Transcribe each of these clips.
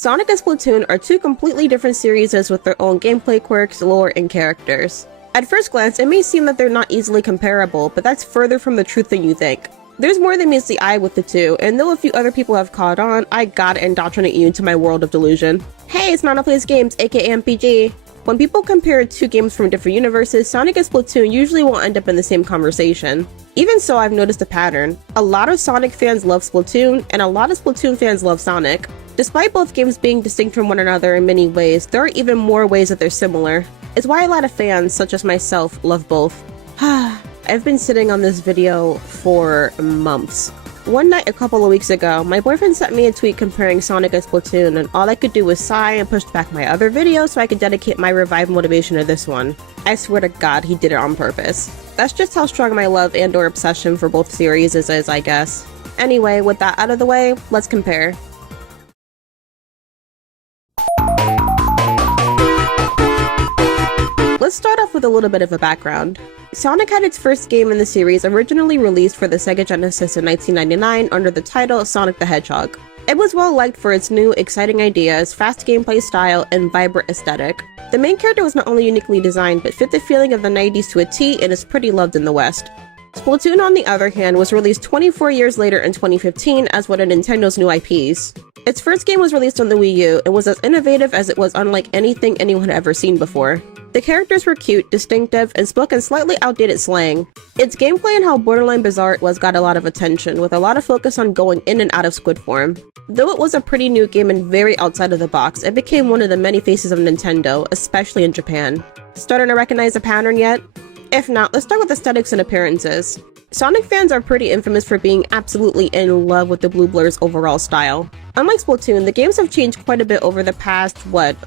Sonic and Splatoon are two completely different series with their own gameplay quirks, lore, and characters. At first glance, it may seem that they're not easily comparable, but that's further from the truth than you think. There's more than meets the eye with the two, and though a few other people have caught on, I gotta indoctrinate you into my world of delusion. Hey, it's Nana Plays Games, aka MPG. When people compare two games from different universes, Sonic and Splatoon usually won't end up in the same conversation. Even so, I've noticed a pattern. A lot of Sonic fans love Splatoon, and a lot of Splatoon fans love Sonic. Despite both games being distinct from one another in many ways, there are even more ways that they're similar. It's why a lot of fans, such as myself, love both. I've been sitting on this video for months. One night a couple of weeks ago, my boyfriend sent me a tweet comparing Sonic and Splatoon, and all I could do was sigh and push back my other video so I could dedicate my revived motivation to this one. I swear to God, he did it on purpose. That's just how strong my love and/or obsession for both series is, I guess. Anyway, with that out of the way, let's compare. Let's start off with a little bit of a background. Sonic had its first game in the series originally released for the Sega Genesis in 1999 under the title Sonic the Hedgehog. It was well liked for its new, exciting ideas, fast gameplay style, and vibrant aesthetic. The main character was not only uniquely designed, but fit the feeling of the 90s to a T and is pretty loved in the West. Splatoon, on the other hand, was released 24 years later in 2015 as one of Nintendo's new IPs. Its first game was released on the Wii U and was as innovative as it was unlike anything anyone had ever seen before. The characters were cute, distinctive, and spoke in slightly outdated slang. Its gameplay and how borderline bizarre it was got a lot of attention, with a lot of focus on going in and out of squid form. Though it was a pretty new game and very outside of the box, it became one of the many faces of Nintendo, especially in Japan. Starting to recognize a pattern yet? If not, let's start with aesthetics and appearances. Sonic fans are pretty infamous for being absolutely in love with the Blue Blur's overall style. Unlike Splatoon, the games have changed quite a bit over the past,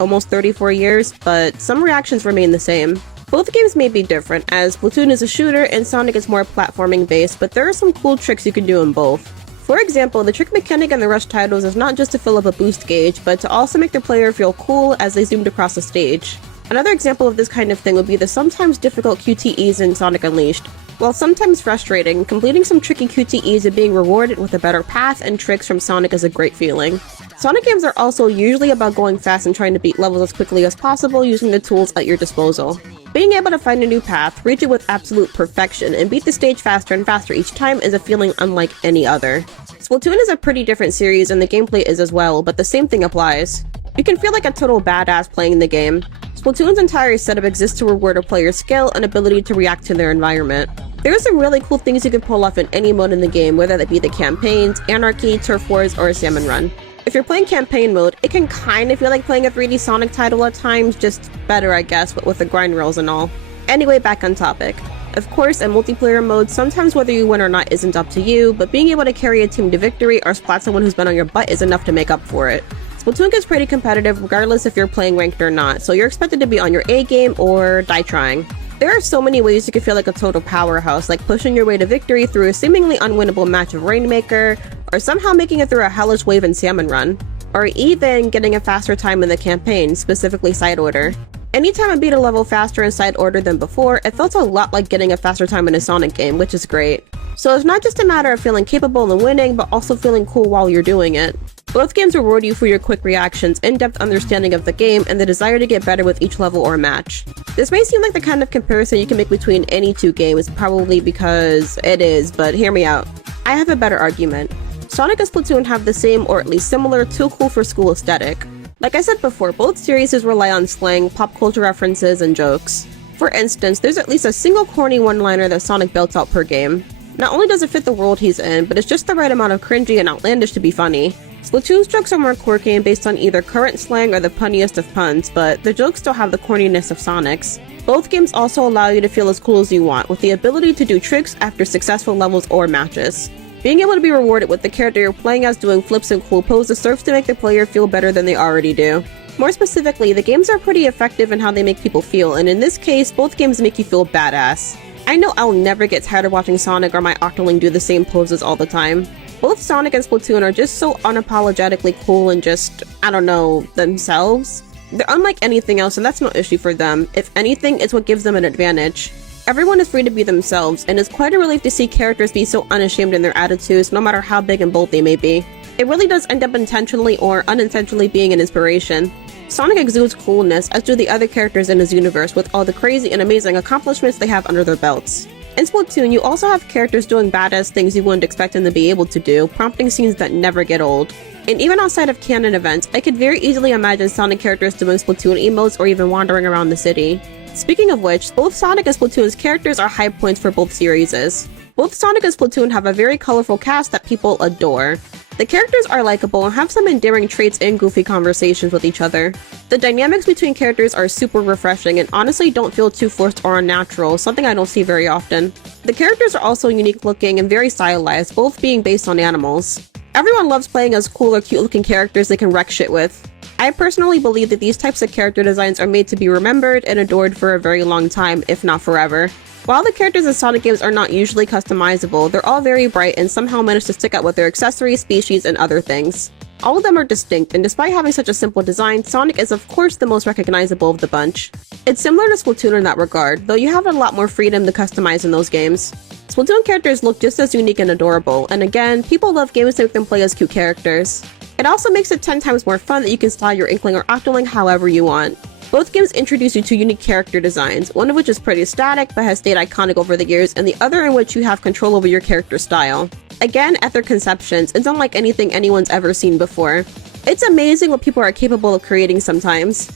almost 34 years, but some reactions remain the same. Both games may be different, as Splatoon is a shooter and Sonic is more platforming based, but there are some cool tricks you can do in both. For example, the trick mechanic in the Rush titles is not just to fill up a boost gauge, but to also make the player feel cool as they zoomed across the stage. Another example of this kind of thing would be the sometimes difficult QTEs in Sonic Unleashed. While sometimes frustrating, completing some tricky QTEs and being rewarded with a better path and tricks from Sonic is a great feeling. Sonic games are also usually about going fast and trying to beat levels as quickly as possible using the tools at your disposal. Being able to find a new path, reach it with absolute perfection, and beat the stage faster and faster each time is a feeling unlike any other. Splatoon is a pretty different series and the gameplay is as well, but the same thing applies. You can feel like a total badass playing the game. Splatoon's entire setup exists to reward a player's skill and ability to react to their environment. There are some really cool things you can pull off in any mode in the game, whether that be the campaigns, anarchy, turf wars, or a salmon run. If you're playing campaign mode, it can kinda feel like playing a 3D Sonic title at times, just better I guess, but with the grind rails and all. Anyway, back on topic. Of course, in multiplayer mode, sometimes whether you win or not isn't up to you, but being able to carry a team to victory or splat someone who's been on your butt is enough to make up for it. Splatoon gets pretty competitive regardless if you're playing ranked or not, so you're expected to be on your A game or die trying. There are so many ways you can feel like a total powerhouse, like pushing your way to victory through a seemingly unwinnable match of Rainmaker, or somehow making it through a hellish wave in Salmon Run, or even getting a faster time in the campaign, specifically Side Order. Anytime I beat a level faster in Side Order than before, it felt a lot like getting a faster time in a Sonic game, which is great. So it's not just a matter of feeling capable and winning, but also feeling cool while you're doing it. Both games reward you for your quick reactions, in-depth understanding of the game, and the desire to get better with each level or match. This may seem like the kind of comparison you can make between any two games, probably because it is, but hear me out. I have a better argument. Sonic and Splatoon have the same, or at least similar, too cool for school aesthetic. Like I said before, both series rely on slang, pop culture references, and jokes. For instance, there's at least a single corny one-liner that Sonic belts out per game. Not only does it fit the world he's in, but it's just the right amount of cringy and outlandish to be funny. Splatoon's jokes are more quirky and based on either current slang or the punniest of puns, but the jokes still have the corniness of Sonic's. Both games also allow you to feel as cool as you want, with the ability to do tricks after successful levels or matches. Being able to be rewarded with the character you're playing as doing flips and cool poses serves to make the player feel better than they already do. More specifically, the games are pretty effective in how they make people feel, and in this case, both games make you feel badass. I know I'll never get tired of watching Sonic or my Octoling do the same poses all the time. Both Sonic and Splatoon are just so unapologetically cool and just, I don't know, themselves. They're unlike anything else and that's no issue for them. If anything, it's what gives them an advantage. Everyone is free to be themselves, and it's quite a relief to see characters be so unashamed in their attitudes, no matter how big and bold they may be. It really does end up intentionally or unintentionally being an inspiration. Sonic exudes coolness, as do the other characters in his universe with all the crazy and amazing accomplishments they have under their belts. In Splatoon, you also have characters doing badass things you wouldn't expect them to be able to do, prompting scenes that never get old. And even outside of canon events, I could very easily imagine Sonic characters doing Splatoon emotes or even wandering around the city. Speaking of which, both Sonic and Splatoon's characters are high points for both series. Both Sonic and Splatoon have a very colorful cast that people adore. The characters are likable and have some endearing traits and goofy conversations with each other. The dynamics between characters are super refreshing and honestly don't feel too forced or unnatural, something I don't see very often. The characters are also unique looking and very stylized, both being based on animals. Everyone loves playing as cool or cute looking characters they can wreck shit with. I personally believe that these types of character designs are made to be remembered and adored for a very long time, if not forever. While the characters in Sonic games are not usually customizable, they're all very bright and somehow manage to stick out with their accessories, species, and other things. All of them are distinct, and despite having such a simple design, Sonic is of course the most recognizable of the bunch. It's similar to Splatoon in that regard, though you have a lot more freedom to customize in those games. Splatoon characters look just as unique and adorable, and again, people love games that make them play as cute characters. It also makes it 10 times more fun that you can style your Inkling or Octoling however you want. Both games introduce you to unique character designs, one of which is pretty static but has stayed iconic over the years, and the other in which you have control over your character style. Again, at their conceptions, it's unlike anything anyone's ever seen before. It's amazing what people are capable of creating sometimes.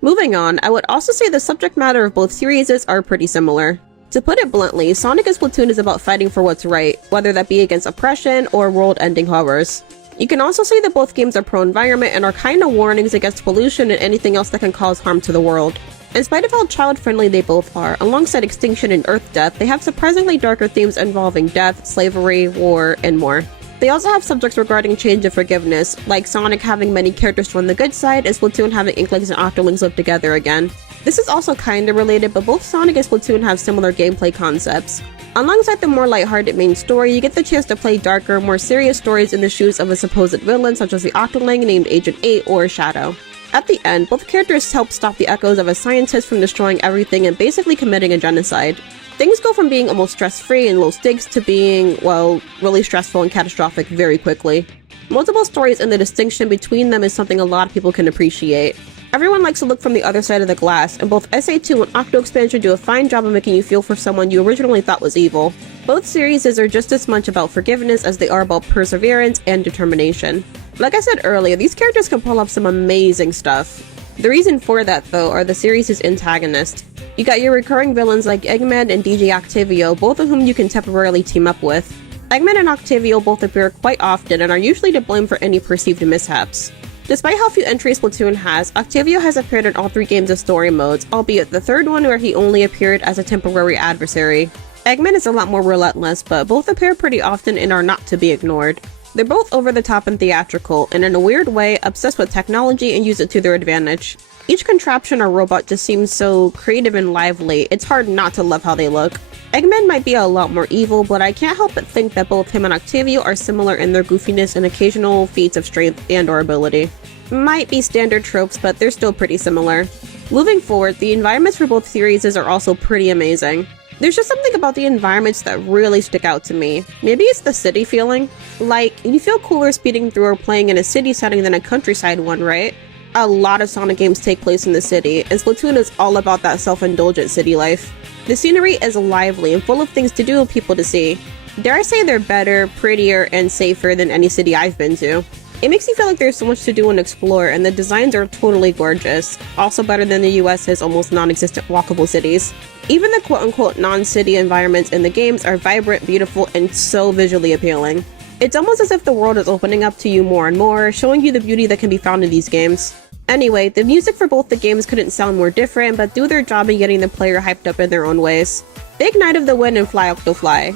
Moving on, I would also say the subject matter of both series are pretty similar. To put it bluntly, Sonic and Splatoon is about fighting for what's right, whether that be against oppression or world-ending horrors. You can also say that both games are pro-environment and are kinda warnings against pollution and anything else that can cause harm to the world. In spite of how child-friendly they both are, alongside extinction and Earth death, they have surprisingly darker themes involving death, slavery, war, and more. They also have subjects regarding change and forgiveness, like Sonic having many characters from the good side and Splatoon having Inklings and Octolings live together again. This is also kinda related, but both Sonic and Splatoon have similar gameplay concepts. Alongside the more lighthearted main story, you get the chance to play darker, more serious stories in the shoes of a supposed villain such as the Octoling named Agent 8 or Shadow. At the end, both characters help stop the echoes of a scientist from destroying everything and basically committing a genocide. Things go from being almost stress-free and low stakes to being, well, really stressful and catastrophic very quickly. Multiple stories and the distinction between them is something a lot of people can appreciate. Everyone likes to look from the other side of the glass, and both SA2 and Octo Expansion do a fine job of making you feel for someone you originally thought was evil. Both series are just as much about forgiveness as they are about perseverance and determination. Like I said earlier, these characters can pull off some amazing stuff. The reason for that, though, are the series' antagonists. You got your recurring villains like Eggman and DJ Octavio, both of whom you can temporarily team up with. Eggman and Octavio both appear quite often and are usually to blame for any perceived mishaps. Despite how few entries Splatoon has, Octavio has appeared in all 3 games of story modes, albeit the third one where he only appeared as a temporary adversary. Eggman is a lot more relentless, but both appear pretty often and are not to be ignored. They're both over the top and theatrical, and in a weird way, obsessed with technology and use it to their advantage. Each contraption or robot just seems so creative and lively, it's hard not to love how they look. Eggman might be a lot more evil, but I can't help but think that both him and Octavio are similar in their goofiness and occasional feats of strength and or ability. Might be standard tropes, but they're still pretty similar. Moving forward, the environments for both series are also pretty amazing. There's just something about the environments that really stick out to me. Maybe it's the city feeling? Like, you feel cooler speeding through or playing in a city setting than a countryside one, right? A lot of Sonic games take place in the city, and Splatoon is all about that self-indulgent city life. The scenery is lively and full of things to do and people to see. Dare I say they're better, prettier, and safer than any city I've been to. It makes you feel like there's so much to do and explore, and the designs are totally gorgeous. Also better than the US's almost non-existent walkable cities. Even the quote-unquote non-city environments in the games are vibrant, beautiful, and so visually appealing. It's almost as if the world is opening up to you more and more, showing you the beauty that can be found in these games. Anyway, the music for both the games couldn't sound more different, but do their job in getting the player hyped up in their own ways. Big Night of the Wind and Fly Octo Fly.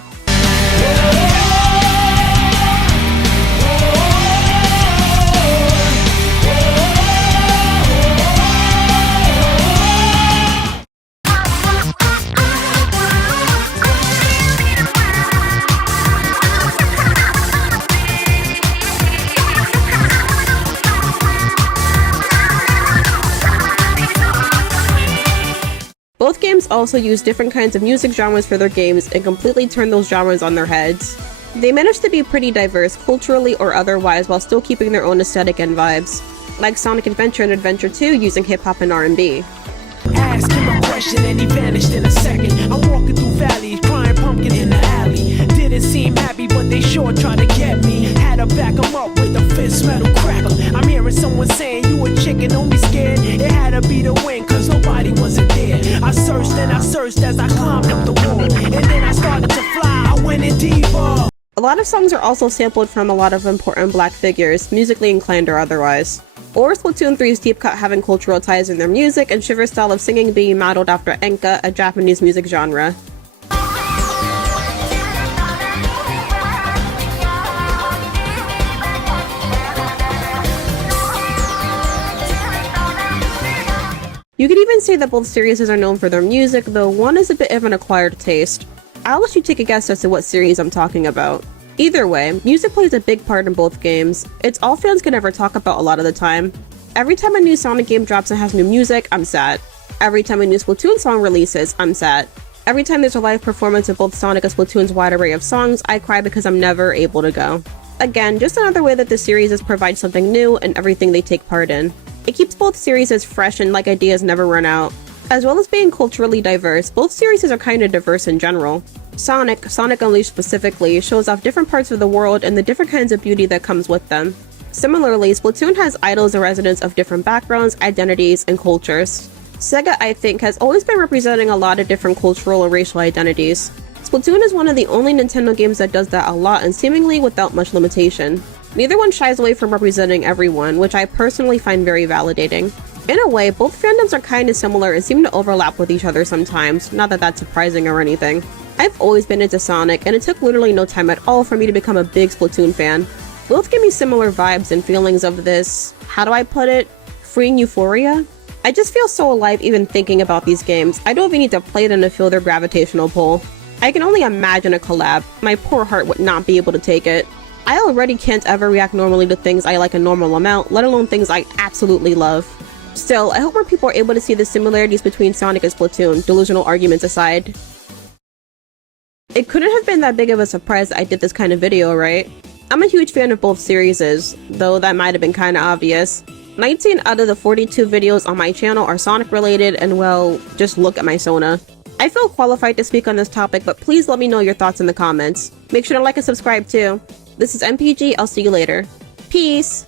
Both games also use different kinds of music genres for their games and completely turn those genres on their heads. They managed to be pretty diverse culturally or otherwise while still keeping their own aesthetic and vibes, like Sonic Adventure and Adventure 2 using hip-hop and R&B. Ask him a question and he vanished in a second. I'm walking through valleys, crying pumpkin in the alley. Didn't seem happy, but they sure tried to get me. Had to back him up with a fist metal crackle. I'm hearing someone saying, you a chicken, don't be scared. It had to be the wind, cause nobody wasn't there. I searched and I searched as I climbed up the wall. And then I started to fly, I went in deeper. A lot of songs are also sampled from a lot of important black figures, musically inclined or otherwise. Or Splatoon 3's deep cut having cultural ties in their music, and Shiver's style of singing being modeled after enka, a Japanese music genre. You could even say that both series are known for their music, though one is a bit of an acquired taste. I'll let you take a guess as to what series I'm talking about. Either way, music plays a big part in both games. It's all fans can ever talk about a lot of the time. Every time a new Sonic game drops and has new music, I'm sad. Every time a new Splatoon song releases, I'm sad. Every time there's a live performance of both Sonic and Splatoon's wide array of songs, I cry because I'm never able to go. Again, just another way that the series provides something new in everything they take part in. It keeps both series fresh and like ideas never run out. As well as being culturally diverse, both series are kinda diverse in general. Sonic Unleashed specifically, shows off different parts of the world and the different kinds of beauty that comes with them. Similarly, Splatoon has idols and residents of different backgrounds, identities, and cultures. Sega, I think, has always been representing a lot of different cultural and racial identities. Splatoon is one of the only Nintendo games that does that a lot and seemingly without much limitation. Neither one shies away from representing everyone, which I personally find very validating. In a way, both fandoms are kinda similar and seem to overlap with each other sometimes, not that that's surprising or anything. I've always been into Sonic, and it took literally no time at all for me to become a big Splatoon fan. Both give me similar vibes and feelings of this, how do I put it, freeing euphoria? I just feel so alive even thinking about these games. I don't even need to play them to feel their gravitational pull. I can only imagine a collab. My poor heart would not be able to take it. I already can't ever react normally to things I like a normal amount, let alone things I absolutely love. Still, I hope more people are able to see the similarities between Sonic and Splatoon, delusional arguments aside. It couldn't have been that big of a surprise that I did this kind of video, right? I'm a huge fan of both series, though that might have been kinda obvious. 19 out of the 42 videos on my channel are Sonic related, and well, just look at my Sona. I feel qualified to speak on this topic, but please let me know your thoughts in the comments. Make sure to like and subscribe too. This is MPG, I'll see you later. Peace!